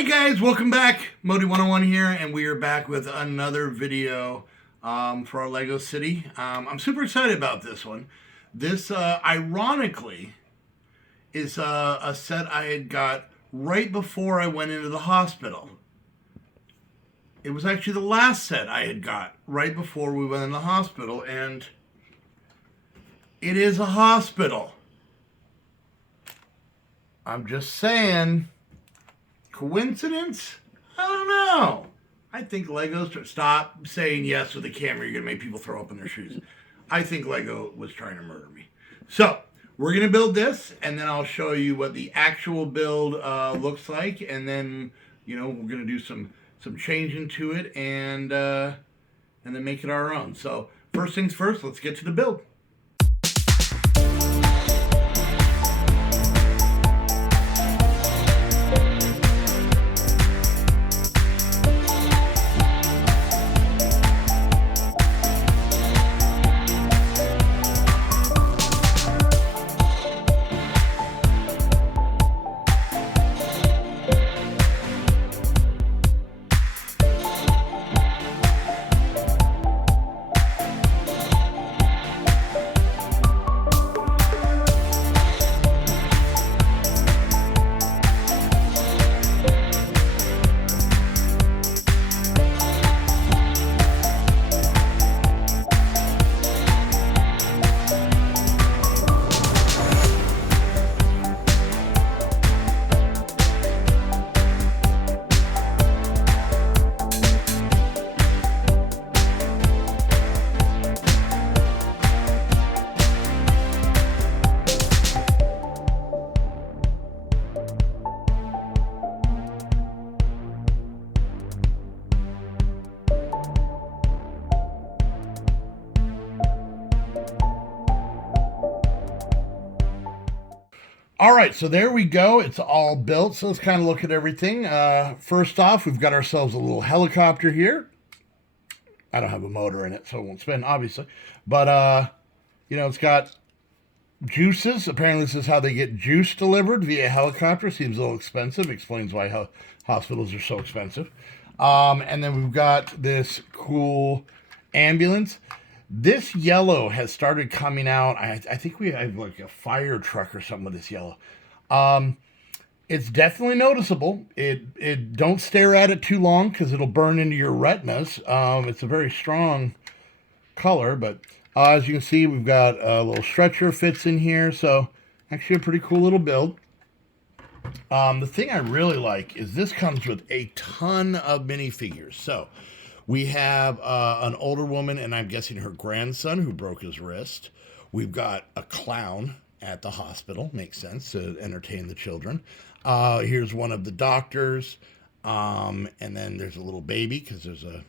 Hey guys, welcome back. Modii 101 here, and we are back with another video for our Lego City. I'm super excited about this one. This, ironically, is a set I had got right before I went into the hospital. It was actually the last set I had got right before we went in the hospital, and it is a hospital. I'm just saying. Coincidence? I don't know. I think Legos... Stop saying yes with the camera. You're going to make people throw up in their shoes. I think Lego was trying to murder me. So, we're going to build this, and then I'll show you what the actual build looks like, and then, you know, we're going to do some changing to it, and then make it our own. So, first things first, let's get to the build. All right, so there we go. It's all built. So let's kind of look at everything. First off, we've got ourselves a little helicopter here. I don't have a motor in it, so it won't spin, obviously. But, you know, it's got juices. Apparently this is how they get juice delivered via helicopter. Seems a little expensive. Explains why hospitals are so expensive. And then we've got this cool ambulance. This yellow has started coming out. I think we have like a fire truck or something with this yellow. It's definitely noticeable. It don't stare at it too long because it'll burn into your retinas. It's a very strong color, but as you can see, we've got a little stretcher fits in here. So actually a pretty cool little build. The thing I really like is this comes with a ton of minifigures. So we have an older woman, and I'm guessing her grandson, who broke his wrist. We've got a clown at the hospital. Makes sense to entertain the children. Here's one of the doctors. And then there's a little baby, because there's a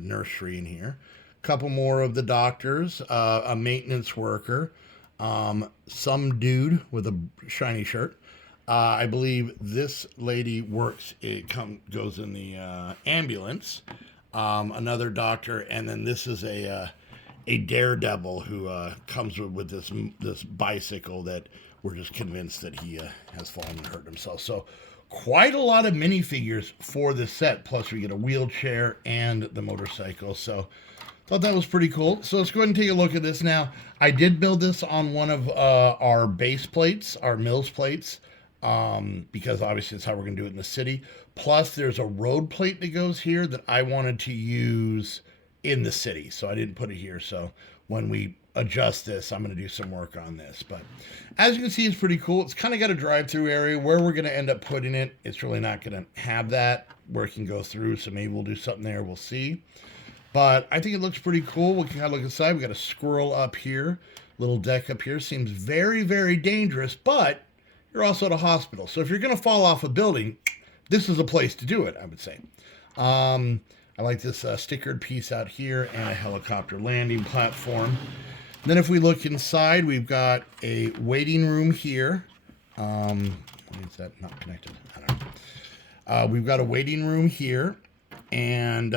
nursery in here. A couple more of the doctors. A maintenance worker. Some dude with a shiny shirt. I believe this lady works, goes in the ambulance. Another doctor, and then this is a daredevil who comes with this bicycle that we're just convinced that he has fallen and hurt himself. So quite a lot of minifigures for this set. Plus we get a wheelchair and the motorcycle. So thought that was pretty cool. So let's go ahead and take a look at this now. I did build this on one of our base plates, our Mills plates. Because obviously that's how we're going to do it in the city. Plus there's a road plate that goes here that I wanted to use in the city, so I didn't put it here. So when we adjust this, I'm going to do some work on this. But as you can see, it's pretty cool. It's kind of got a drive-through area. Where we're going to end up putting it, it's really not going to have that where it can go through, so maybe we'll do something there. We'll see. But I think it looks pretty cool. We can kind of look inside. We got a squirrel up here, little deck up here. Seems very, very dangerous, but you're also at a hospital. So if you're going to fall off a building, this is a place to do it, I would say. I like this stickered piece out here and a helicopter landing platform. Then if we look inside, we've got a waiting room here. Why is that not connected? I don't know. We've got a waiting room here. And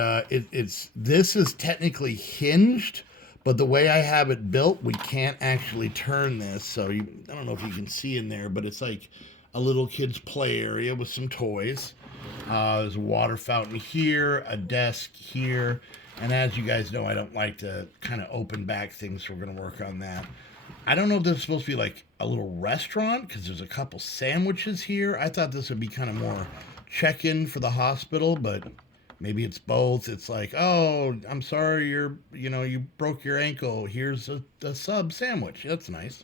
this is technically hinged, but the way I have it built, we can't actually turn this. So I don't know if you can see in there, but it's like a little kid's play area with some toys. There's a water fountain here, a desk here. And as you guys know, I don't like to kind of open back things, so we're going to work on that. I don't know if this is supposed to be like a little restaurant because there's a couple sandwiches here. I thought this would be kind of more check-in for the hospital, but maybe it's both. It's like, oh, I'm sorry, you broke your ankle. Here's a sub sandwich. That's nice.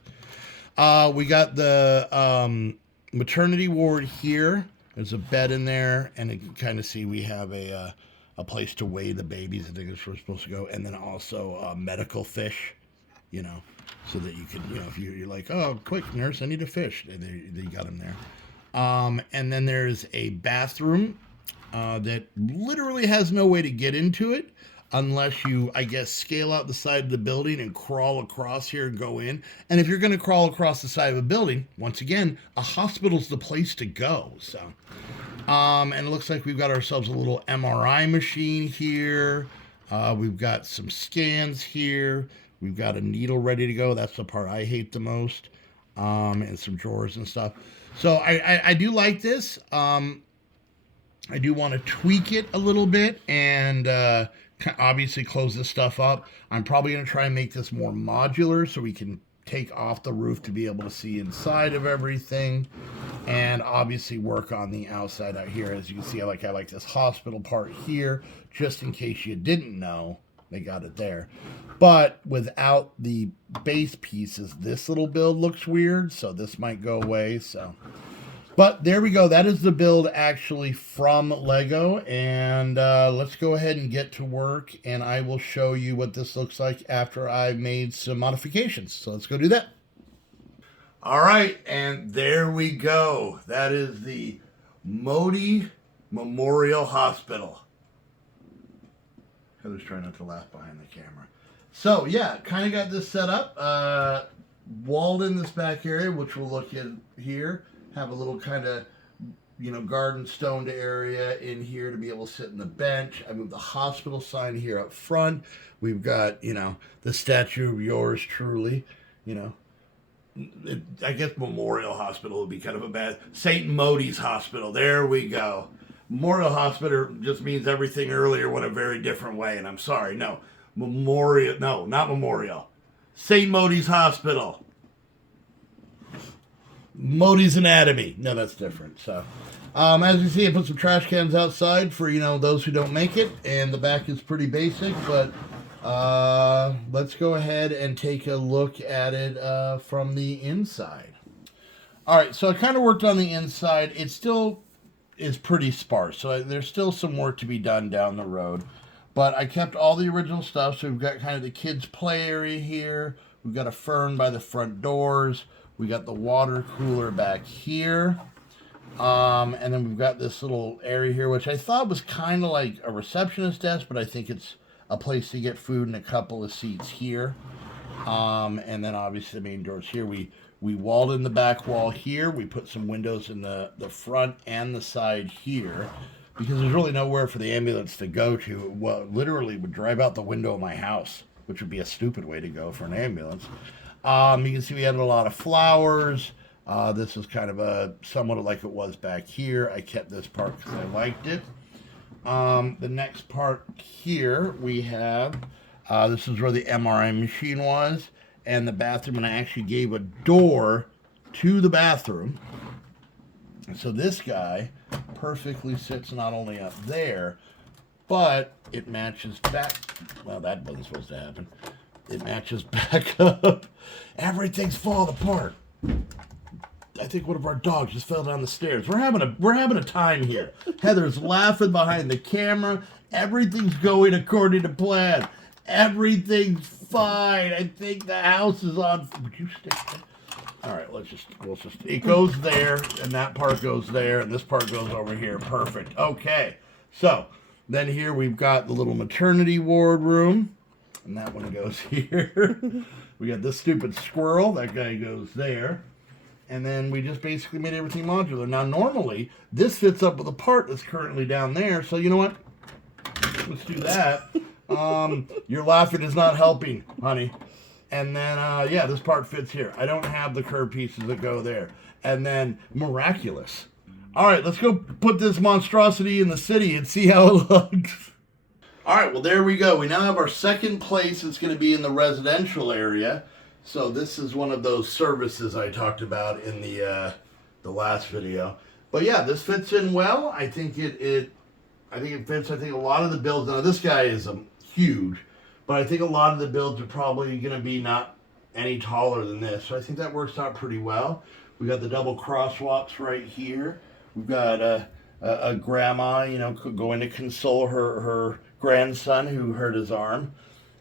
We got the maternity ward here. There's a bed in there, and you can kind of see we have a place to weigh the babies. I think that's where we're supposed to go, and then also medical fish, you know, so that you can, if you're like, oh, quick nurse, I need a fish, they got them there. And then there's a bathroom that literally has no way to get into it unless you, I guess, scale out the side of the building and crawl across here and go in. And if you're going to crawl across the side of a building, once again, a hospital's the place to go. So, and it looks like we've got ourselves a little MRI machine here. We've got some scans here. We've got a needle ready to go. That's the part I hate the most. And some drawers and stuff. So I do like this. I do want to tweak it a little bit and obviously close this stuff up. I'm probably going to try and make this more modular so we can take off the roof to be able to see inside of everything, and obviously work on the outside out here. As you can see, I like this hospital part here, just in case you didn't know, they got it there. But without the base pieces, this little build looks weird, so this might go away. But there we go. That is the build actually from Lego. And let's go ahead and get to work. And I will show you what this looks like after I've made some modifications. So let's go do that. All right. And there we go. That is the Modii Memorial Hospital. Heather's trying not to laugh behind the camera. So yeah, kind of got this set up. Walled in this back area, which we'll look at here. Have a little kind of, garden stoned area in here to be able to sit in the bench. I moved the hospital sign here up front. We've got, the statue of yours truly, I guess Memorial Hospital would be kind of a bad, St. Modi's Hospital. There we go. Memorial Hospital just means everything earlier went a very different way. And I'm sorry. No, Memorial. No, not Memorial. St. Modi's Hospital. Modi's Anatomy. No, that's different. So, as you see, I put some trash cans outside for, those who don't make it. And the back is pretty basic, but let's go ahead and take a look at it from the inside. All right, so I kind of worked on the inside. It still is pretty sparse, so there's still some work to be done down the road. But I kept all the original stuff, so we've got kind of the kids' play area here. We've got a fern by the front doors. We got the water cooler back here. And then we've got this little area here, which I thought was kind of like a receptionist desk, but I think it's a place to get food and a couple of seats here. And then obviously the main doors here. We walled in the back wall here. We put some windows in the front and the side here because there's really nowhere for the ambulance to go to. Well, literally would drive out the window of my house, which would be a stupid way to go for an ambulance. You can see we added a lot of flowers. This is kind of somewhat like it was back here. I kept this part because I liked it. The next part here we have, this is where the MRI machine was and the bathroom, and I actually gave a door to the bathroom. So this guy perfectly sits not only up there, but it matches back. Well, that wasn't supposed to happen. It matches back up. Everything's falling apart. I think one of our dogs just fell down the stairs. We're having a time here. Heather's laughing behind the camera. Everything's going according to plan. Everything's fine. I think the house is on. Would you stick that? All right, let's just. It goes there, and that part goes there, and this part goes over here. Perfect. Okay. So then here we've got the little maternity ward room. And that one goes here. We got this stupid squirrel. That guy goes there. And then we just basically made everything modular. Now, normally, this fits up with a part that's currently down there. So, you know what? Let's do that. Your laughing is not helping, honey. And then, yeah, this part fits here. I don't have the curved pieces that go there. And then, miraculous. All right, let's go put this monstrosity in the city and see how it looks. All right, well, there we go. We now have our second place. It's going to be in the residential area. So this is one of those services I talked about in the last video. But yeah, this fits in well. I think it fits. I think a lot of the builds. Now this guy is huge, but I think a lot of the builds are probably going to be not any taller than this. So I think that works out pretty well. We got the double crosswalks right here. We've got a grandma, going to console her grandson who hurt his arm,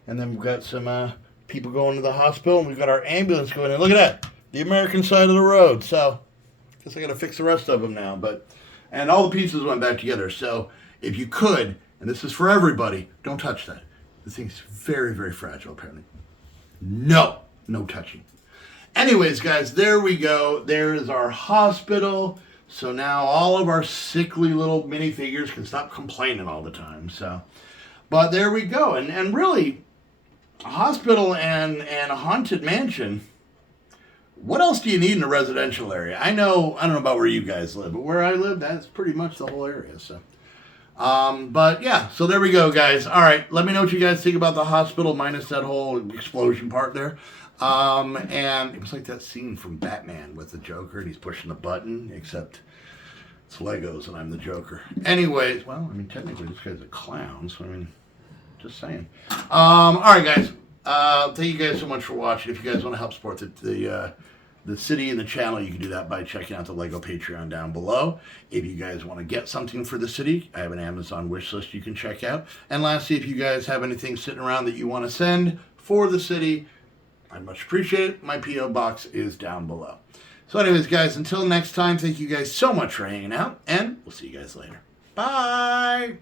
and then we've got some people going to the hospital, and we've got our ambulance going in. Look at that, the American side of the road. So I guess I got to fix the rest of them now. And all the pieces went back together. So if you could, and this is for everybody, don't touch that. This thing's very, very fragile, apparently. No touching. Anyways, guys, there we go. There is our hospital. So now all of our sickly little minifigures can stop complaining all the time. But there we go. And really, a hospital and a haunted mansion, what else do you need in a residential area? I don't know about where you guys live, but where I live, that's pretty much the whole area. So, but yeah, so there we go, guys. All right, let me know what you guys think about the hospital minus that whole explosion part there. And it was like that scene from Batman with the Joker, and he's pushing the button, except it's Legos and I'm the Joker. Anyways, well, I mean, technically this guy's a clown, so I mean, just saying. All right, guys. Thank you guys so much for watching. If you guys want to help support the city and the channel, you can do that by checking out the Lego Patreon down below. If you guys want to get something for the city, I have an Amazon wish list you can check out. And lastly, if you guys have anything sitting around that you want to send for the city, I'd much appreciate it. My P.O. box is down below. So anyways, guys, until next time, thank you guys so much for hanging out, and we'll see you guys later. Bye!